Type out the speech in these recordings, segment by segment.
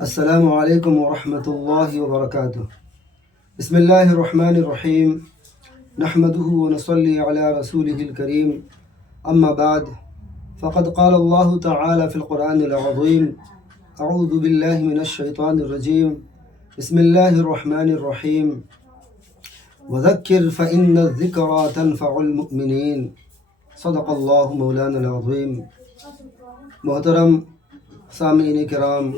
السلام علیکم ورحمۃ اللہ وبرکاتہ۔ بسم اللہ الرحمن الرحیم، نحمده ونصلی علی رسولہ الکریم، اما بعد فقد قال اللہ تعالی فی القرآن العظیم، اعوذ باللہ من الشیطان الرجیم، بسم اللہ الرحمن الرحیم، وذکر فإن الذکرى تنفع المؤمنین، صدق اللہ مولانا العظیم۔ محترم سامعین کرام،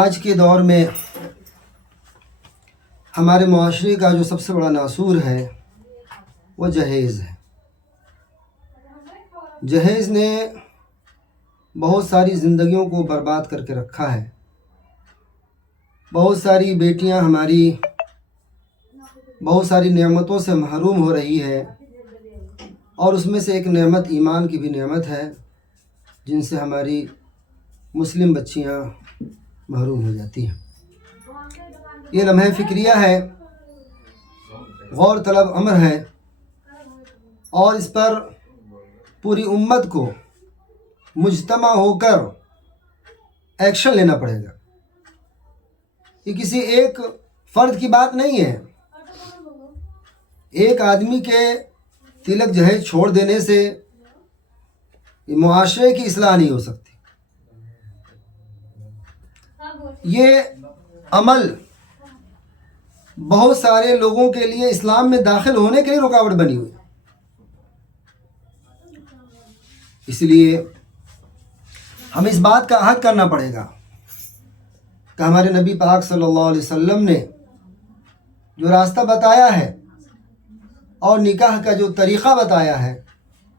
آج کے دور میں ہمارے معاشرے کا جو سب سے بڑا ناسور ہے وہ جہیز ہے۔ جہیز نے بہت ساری زندگیوں کو برباد کر کے رکھا ہے۔ بہت ساری بیٹیاں ہماری بہت ساری نعمتوں سے محروم ہو رہی ہے، اور اس میں سے ایک نعمت ایمان کی بھی نعمت ہے، جن سے ہماری مسلم بچیاں محروم ہو جاتی ہیں۔ یہ لمحہ فکریہ ہے، غور طلب امر ہے، اور اس پر پوری امت کو مجتمع ہو کر ایکشن لینا پڑے گا۔ یہ کسی ایک فرد کی بات نہیں ہے۔ ایک آدمی کے تلک جہیز چھوڑ دینے سے یہ معاشرے کی اصلاح نہیں ہو سکتی۔ یہ عمل بہت سارے لوگوں کے لیے اسلام میں داخل ہونے کے لیے رکاوٹ بنی ہوئی، اس لیے ہمیں اس بات کا عہد کرنا پڑے گا کہ ہمارے نبی پاک صلی اللہ علیہ وسلم نے جو راستہ بتایا ہے اور نکاح کا جو طریقہ بتایا ہے،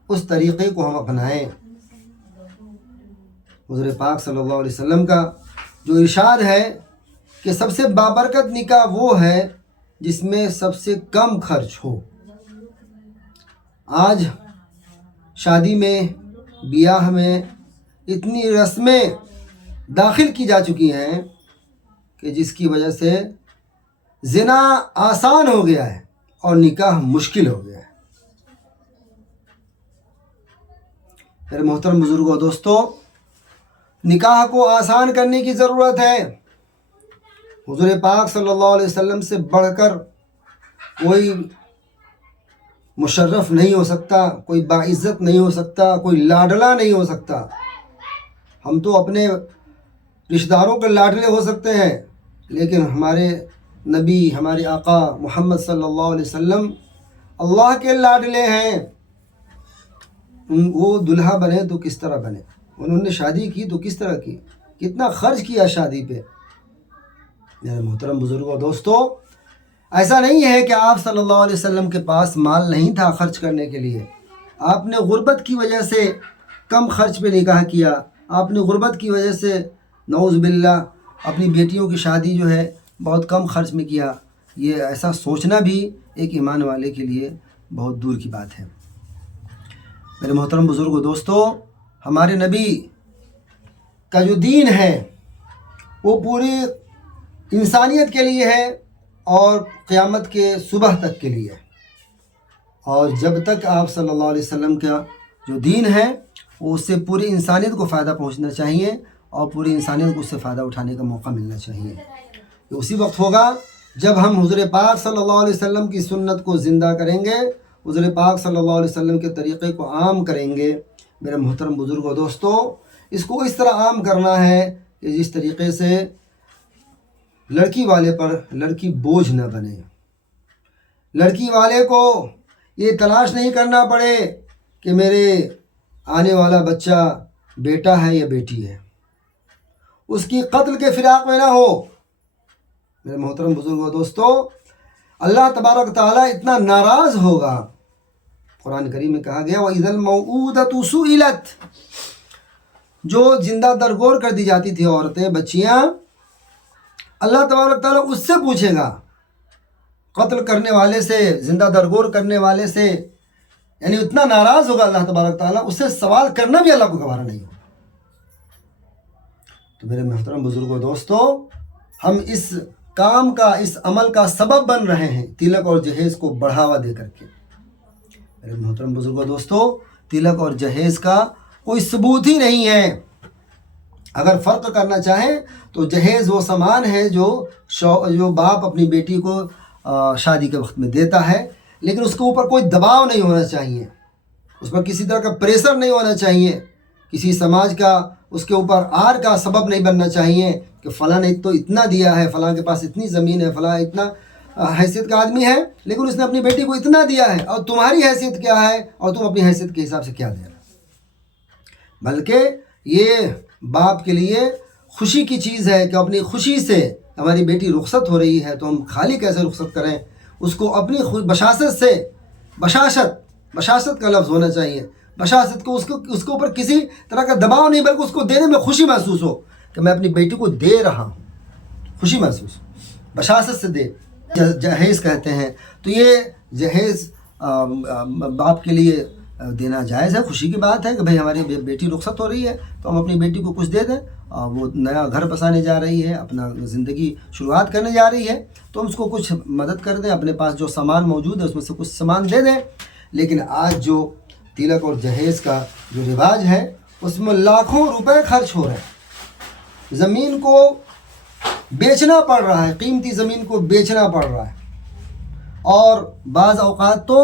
اس طریقے کو ہم اپنائیں۔ حضور پاک صلی اللہ علیہ وسلم کا جو ارشاد ہے کہ سب سے بابرکت نکاح وہ ہے جس میں سب سے کم خرچ ہو۔ آج شادی میں، بیاہ میں اتنی رسمیں داخل کی جا چکی ہیں کہ جس کی وجہ سے زنا آسان ہو گیا ہے اور نکاح مشکل ہو گیا ہے۔ میرے محترم بزرگوں اور دوستوں، نکاح کو آسان کرنے کی ضرورت ہے۔ حضور پاک صلی اللہ علیہ وسلم سے بڑھ کر کوئی مشرف نہیں ہو سکتا، کوئی باعزت نہیں ہو سکتا، کوئی لاڈلا نہیں ہو سکتا۔ ہم تو اپنے رشتہ داروں کے لاڈلے ہو سکتے ہیں، لیکن ہمارے نبی، ہمارے آقا محمد صلی اللہ علیہ وسلم اللہ کے لاڈلے ہیں۔ وہ دلہا بنے تو کس طرح بنے، انہوں نے شادی کی تو کس طرح کی، کتنا خرچ کیا شادی پہ۔ میرے محترم بزرگوں دوستوں، ایسا نہیں ہے کہ آپ صلی اللہ علیہ وسلم کے پاس مال نہیں تھا خرچ کرنے کے لیے۔ آپ نے غربت کی وجہ سے کم خرچ پہ نکاح کیا، آپ نے غربت کی وجہ سے نعوذ باللہ اپنی بیٹیوں کی شادی جو ہے بہت کم خرچ میں کیا۔ یہ ایسا سوچنا بھی ایک ایمان والے کے لیے بہت دور کی بات ہے۔ میرے محترم بزرگوں دوستوں، ہمارے نبی کا جو دین ہے وہ پوری انسانیت کے لیے ہے اور قیامت کے صبح تک کے لیے ہے، اور جب تک آپ صلی اللہ علیہ وسلم کا جو دین ہے وہ اس سے پوری انسانیت کو فائدہ پہنچنا چاہیے، اور پوری انسانیت کو اس سے فائدہ اٹھانے کا موقع ملنا چاہیے۔ یہ اسی وقت ہوگا جب ہم حضور پاک صلی اللہ علیہ وسلم کی سنت کو زندہ کریں گے، حضور پاک صلی اللہ علیہ وسلم کے طریقے کو عام کریں گے۔ میرے محترم بزرگوں دوستوں، اس کو اس طرح عام کرنا ہے کہ جس طریقے سے لڑکی والے پر لڑکی بوجھ نہ بنے، لڑکی والے کو یہ تلاش نہیں کرنا پڑے کہ میرے آنے والا بچہ بیٹا ہے یا بیٹی ہے، اس کی قتل کے فراق میں نہ ہو۔ میرے محترم بزرگوں دوستوں، اللہ تبارک تعالیٰ اتنا ناراض ہوگا، قرآن کریم میں کہا گیا وَإِذَا الْمَوْءُودَةُ سُئِلَتْ، جو زندہ درگور کر دی جاتی تھی عورتیں، بچیاں، اللہ تبارک تعالیٰ اس سے پوچھے گا، قتل کرنے والے سے، زندہ درگور کرنے والے سے، یعنی اتنا ناراض ہوگا اللہ تبارک تعالیٰ، اس سے سوال کرنا بھی اللہ کو گوارا نہیں ہوگا۔ تو میرے محترم بزرگوں دوستوں، ہم اس کام کا، اس عمل کا سبب بن رہے ہیں، تلک اور جہیز کو بڑھاوا دے کر کے۔ میرے محترم بزرگوں دوستو، تلک اور جہیز کا کوئی ثبوت ہی نہیں ہے۔ اگر فرق کرنا چاہیں تو جہیز وہ سامان ہے جو باپ اپنی بیٹی کو شادی کے وقت میں دیتا ہے، لیکن اس کے اوپر کوئی دباؤ نہیں ہونا چاہیے، اس پر کسی طرح کا پریشر نہیں ہونا چاہیے، کسی سماج کا اس کے اوپر آر کا سبب نہیں بننا چاہیے کہ فلاں نے تو اتنا دیا ہے، فلاں کے پاس اتنی زمین ہے، فلاں اتنا حیثیت کا آدمی ہے، لیکن اس نے اپنی بیٹی کو اتنا دیا ہے، اور تمہاری حیثیت کیا ہے اور تم اپنی حیثیت کے حساب سے کیا دے رہے ہو۔ بلکہ یہ باپ کے لیے خوشی کی چیز ہے کہ اپنی خوشی سے ہماری بیٹی رخصت ہو رہی ہے تو ہم خالی کیسے رخصت کریں، اس کو اپنی بشاشت سے، بشاشت کا لفظ ہونا چاہیے، بشاشت کو اس کے اوپر کسی طرح کا دباؤ نہیں، بلکہ اس کو دینے میں خوشی محسوس ہو کہ میں اپنی بیٹی کو دے رہا ہوں، خوشی محسوس ہو، بشاشت سے دے۔ جہیز کہتے ہیں تو یہ جہیز باپ کے لیے دینا جائز ہے، خوشی کی بات ہے کہ بھئی ہماری بیٹی رخصت ہو رہی ہے تو ہم اپنی بیٹی کو کچھ دے دیں، وہ نیا گھر بسانے جا رہی ہے، اپنا زندگی شروعات کرنے جا رہی ہے تو ہم اس کو کچھ مدد کر دیں، اپنے پاس جو سامان موجود ہے اس میں سے کچھ سامان دے دیں۔ لیکن آج جو تلک اور جہیز کا جو رواج ہے اس میں لاکھوں روپے خرچ ہو رہے ہیں، زمین کو بیچنا پڑ رہا ہے، قیمتی زمین کو بیچنا پڑ رہا ہے، اور بعض اوقات تو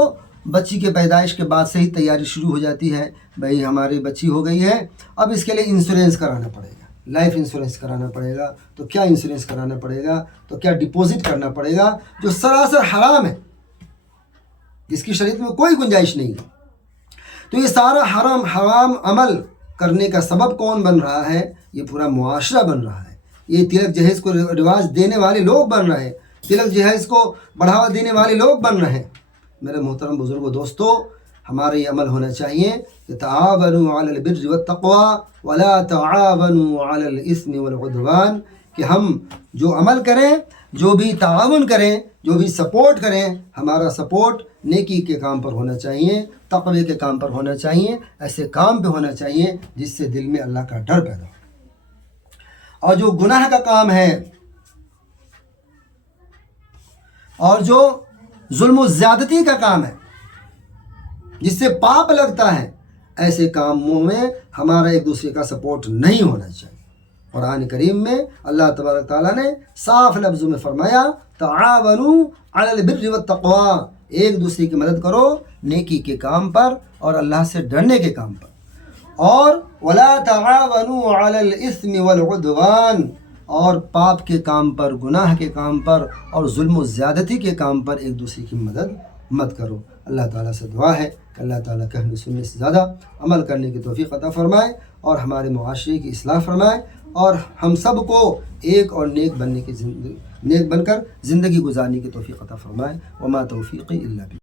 بچی کے پیدائش کے بعد سے ہی تیاری شروع ہو جاتی ہے، بھئی ہماری بچی ہو گئی ہے، اب اس کے لیے انشورنس کرانا پڑے گا، لائف انشورنس کرانا پڑے گا، تو کیا انشورنس کرانا پڑے گا، تو کیا ڈپوزٹ کرنا پڑے گا، جو سراسر حرام ہے، جس کی شریعت میں کوئی گنجائش نہیں ہے۔ تو یہ سارا حرام عمل کرنے کا سبب کون بن رہا ہے؟ یہ پورا معاشرہ بن رہا ہے، یہ تلک جہیز کو رواج دینے والے لوگ بن رہے ہیں، تلک جہیز کو بڑھاوا دینے والے لوگ بن رہے ہیں۔ میرے محترم بزرگوں دوستو، ہمارا یہ عمل ہونا چاہیے کہ تعاونوا علی البر والتقوی ولا تعاونوا علی الاثم والعدوان، کہ ہم جو عمل کریں، جو بھی تعاون کریں، جو بھی سپورٹ کریں، ہمارا سپورٹ نیکی کے کام پر ہونا چاہیے، تقوی کے کام پر ہونا چاہیے، ایسے کام پہ ہونا چاہیے جس سے دل میں اللہ کا ڈر پیدا ہو۔ اور جو گناہ کا کام ہے اور جو ظلم و زیادتی کا کام ہے جس سے پاپ لگتا ہے، ایسے کاموں میں ہمارا ایک دوسرے کا سپورٹ نہیں ہونا چاہیے۔ قرآن کریم میں اللہ تبارک تعالیٰ نے صاف لفظوں میں فرمایا تعاونوا علی البر والتقوی، ایک دوسرے کی مدد کرو نیکی کے کام پر اور اللہ سے ڈرنے کے کام پر، اور ولا تعاونوا علی الاثم والعدوان، اور پاپ کے کام پر، گناہ کے کام پر اور ظلم و زیادتی کے کام پر ایک دوسرے کی مدد مت کرو۔ اللہ تعالیٰ سے دعا ہے کہ اللہ تعالیٰ کہنے سننے سے زیادہ عمل کرنے کی توفیق عطا فرمائے اور ہمارے معاشرے کی اصلاح فرمائے، اور ہم سب کو ایک اور نیک بن کر زندگی گزارنے کی توفیق عطا فرمائے۔ وما توفیقی الا باللہ۔